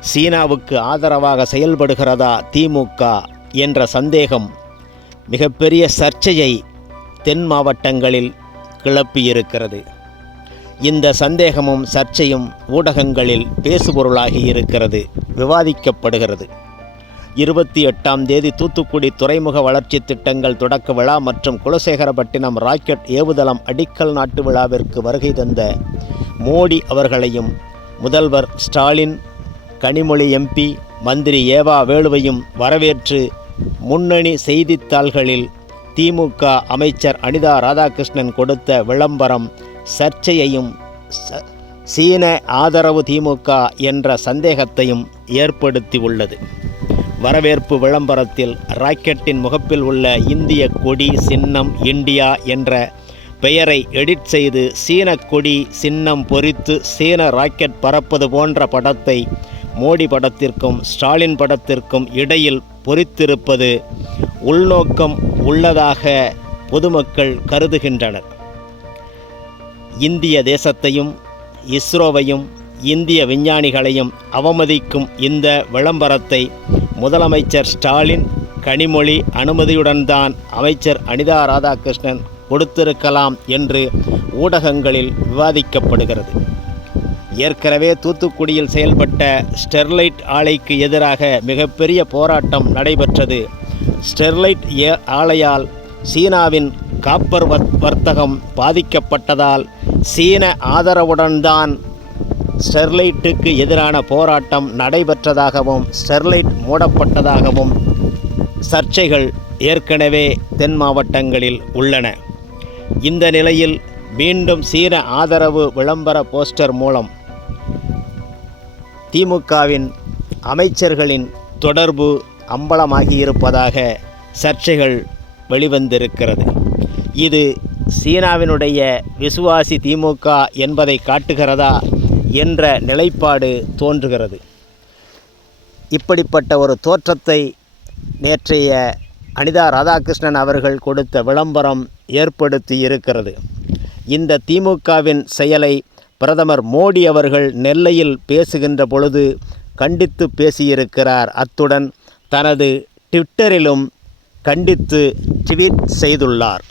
சீனாவுக்கு ஆதரவாக செயல்படுகிறதா திமுக என்ற சந்தேகம் மிகப்பெரிய சர்ச்சையை தென் மாவட்டங்களில் கிளப்பியிருக்கிறது. இந்த சந்தேகமும் சர்ச்சையும் ஊடகங்களில் பேசுபொருளாகி இருக்கிறது விவாதிக்கப்படுகிறது. இருபத்தி எட்டாம் தேதி தூத்துக்குடி துறைமுக வளர்ச்சி திட்டங்கள் தொடக்க விழா மற்றும் குலசேகரப்பட்டினம் ராக்கெட் ஏவுதளம் அடிக்கல் நாட்டு விழாவிற்கு வருகை தந்த மோடி அவர்களையும் முதல்வர் ஸ்டாலின் கனிமொழி எம்பி மந்திரி ஏவா வேலுவையும் வரவேற்று முன்னணி செய்தித்தாள்களில் திமுக அமைச்சர் அனிதா ராதாகிருஷ்ணன் கொடுத்த விளம்பரம் சர்ச்சையையும் ச- சீன ஆதரவு திமுக என்ற சந்தேகத்தையும் ஏற்படுத்தி உள்ளது வரவேற்பு விளம்பரத்தில் ராக்கெட்டின் முகப்பில் உள்ள இந்திய கொடி சின்னம் இந்தியா என்ற பெயரை எடிட் செய்து சீன கொடி சின்னம் பொறித்து சீன ராக்கெட் பறப்பது போன்ற படத்தை மோடி படத்திற்கும் ஸ்டாலின் படத்திற்கும் இடையில் பொறித்திருப்பது உள்நோக்கம் உள்ளதாக பொதுமக்கள் கருதுகின்றனர். இந்திய தேசத்தையும் இஸ்ரோவையும் இந்திய விஞ்ஞானிகளையும் அவமதிக்கும் இந்த விளம்பரத்தை முதலமைச்சர் ஸ்டாலின் கனிமொழி அனுமதியுடன் தான் அமைச்சர் அனிதா ராதாகிருஷ்ணன் கொடுத்திருக்கலாம் என்று ஊடகங்களில் விவாதிக்கப்படுகிறது. ஏற்கனவே தூத்துக்குடியில் செயல்பட்ட ஸ்டெர்லைட் ஆலைக்கு எதிராக மிகப்பெரிய போராட்டம் நடைபெற்றது. ஸ்டெர்லைட் ஏ- ஆலையால் சீனாவின் காப்பர் வர்த்தகம் பாதிக்கப்பட்டதால் சீன ஆதரவுடன் தான் ஸ்டெர்லைட்டுக்கு எதிரான போராட்டம் நடைபெற்றதாகவும் ஸ்டெர்லைட் மூடப்பட்டதாகவும் சர்ச்சைகள் ஏற்கனவே தென் மாவட்டங்களில் உள்ளன. இந்த நிலையில் மீண்டும் சீன ஆதரவு விளம்பர போஸ்டர் மூலம் திமுகவின் அமைச்சர்களின் தொடர்பு அம்பலமாகியிருப்பதாக சர்ச்சைகள் வெளிவந்திருக்கிறது. இது சீனாவினுடைய விசுவாசி திமுக என்பதை காட்டுகிறதா என்ற நிலைப்பாடு தோன்றுகிறது. இப்படிப்பட்ட ஒரு தோற்றத்தை நேற்றைய அனிதா ராதாகிருஷ்ணன் அவர்கள் கொடுத்த விளம்பரம் ஏற்படுத்தி இருக்கிறது இந்த திமுகவின் செயலை பிரதமர் மோடி அவர்கள் நெல்லையில் பேசுகின்ற பொழுது கண்டித்து பேசியிருக்கிறார். அத்துடன் தனது ட்விட்டரிலும் கண்டித்து ட்வீட் செய்துள்ளார்.